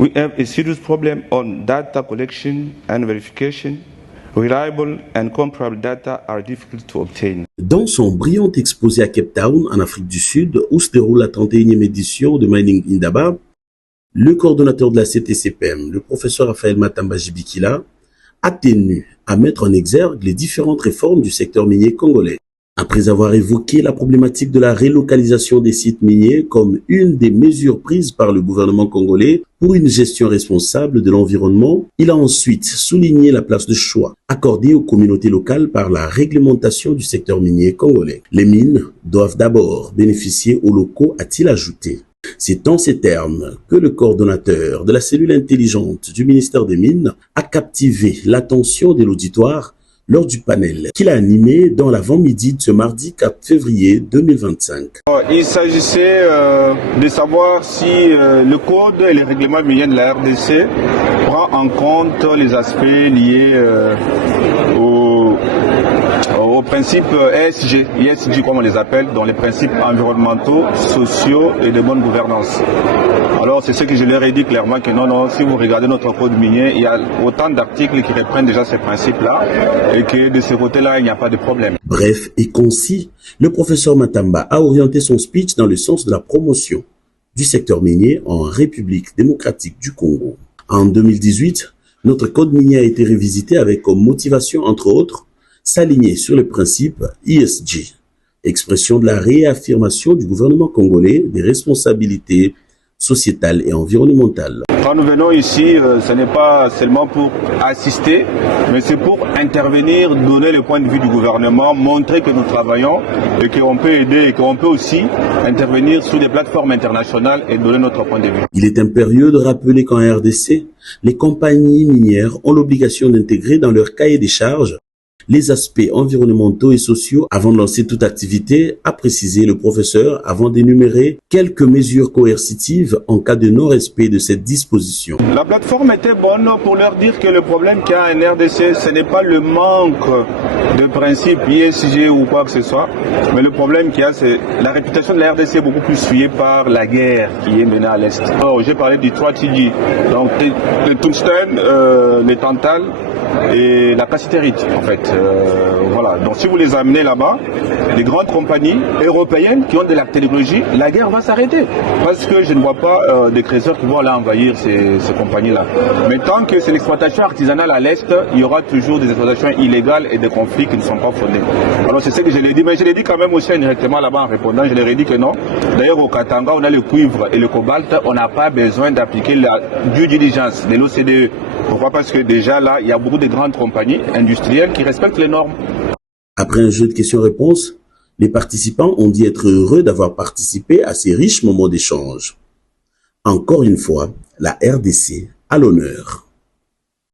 We have a serious problem on data collection and verification. Reliable and comparable data are difficult to obtain. Dans son brillant exposé à Cape Town, en Afrique du Sud, où se déroule la 31e édition de Mining Indaba, le coordonnateur de la CTCPM, le professeur Raphaël Matamba Jibikila, a tenu à mettre en exergue les différentes réformes du secteur minier congolais. Après avoir évoqué la problématique de la relocalisation des sites miniers comme une des mesures prises par le gouvernement congolais pour une gestion responsable de l'environnement, il a ensuite souligné la place de choix accordée aux communautés locales par la réglementation du secteur minier congolais. Les mines doivent d'abord bénéficier aux locaux, a-t-il ajouté. C'est en ces termes que le coordonnateur de la cellule intelligente du ministère des Mines a captivé l'attention de l'auditoire lors du panel qu'il a animé dans l'avant-midi de ce mardi 4 février 2025. Il s'agissait de savoir si le code et les règlements miniers de la RDC prend en compte les aspects liés aux principes ESG comme on les appelle, dans les principes environnementaux, sociaux et de bonne gouvernance. Alors c'est ce que je leur ai dit clairement que non, si vous regardez notre code minier, il y a autant d'articles qui reprennent déjà ces principes-là et que de ce côté-là, il n'y a pas de problème. Bref et concis, le professeur Matamba a orienté son speech dans le sens de la promotion du secteur minier en République démocratique du Congo. En 2018, notre code minier a été révisité avec comme motivation, entre autres, s'aligner sur le principe ESG, expression de la réaffirmation du gouvernement congolais des responsabilités sociétales et environnementales. Quand nous venons ici, ce n'est pas seulement pour assister, mais c'est pour intervenir, donner le point de vue du gouvernement, montrer que nous travaillons et qu'on peut aider et qu'on peut aussi intervenir sur des plateformes internationales et donner notre point de vue. Il est impérieux de rappeler qu'en RDC, les compagnies minières ont l'obligation d'intégrer dans leur cahier des charges les aspects environnementaux et sociaux avant de lancer toute activité, a précisé le professeur avant d'énumérer quelques mesures coercitives en cas de non-respect de cette disposition. La plateforme était bonne pour leur dire que le problème qu'il y a en RDC, ce n'est pas le manque de principes ESG ou quoi que ce soit, mais le problème qu'il y a, c'est la réputation de la RDC beaucoup plus souillée par la guerre qui est menée à l'Est. Alors, j'ai parlé du 3TG, donc le tungstène, les tantales et la cassitérite en fait. Voilà. Donc si vous les amenez là-bas, les grandes compagnies européennes qui ont de la technologie, la guerre va s'arrêter. Parce que je ne vois pas des créateurs qui vont aller envahir ces compagnies-là. Mais tant que c'est l'exploitation artisanale à l'Est, il y aura toujours des exploitations illégales et des conflits qui ne sont pas fondés. Alors c'est ce que je l'ai dit, mais je l'ai dit quand même aussi indirectement là-bas en répondant, je leur ai dit que non. D'ailleurs au Katanga, on a le cuivre et le cobalt, on n'a pas besoin d'appliquer la due diligence de l'OCDE. Pourquoi? Parce que déjà là, il y a beaucoup de grandes compagnies industrielles qui respectent les normes. Après un jeu de questions-réponses, les participants ont dit être heureux d'avoir participé à ces riches moments d'échange. Encore une fois, la RDC à l'honneur.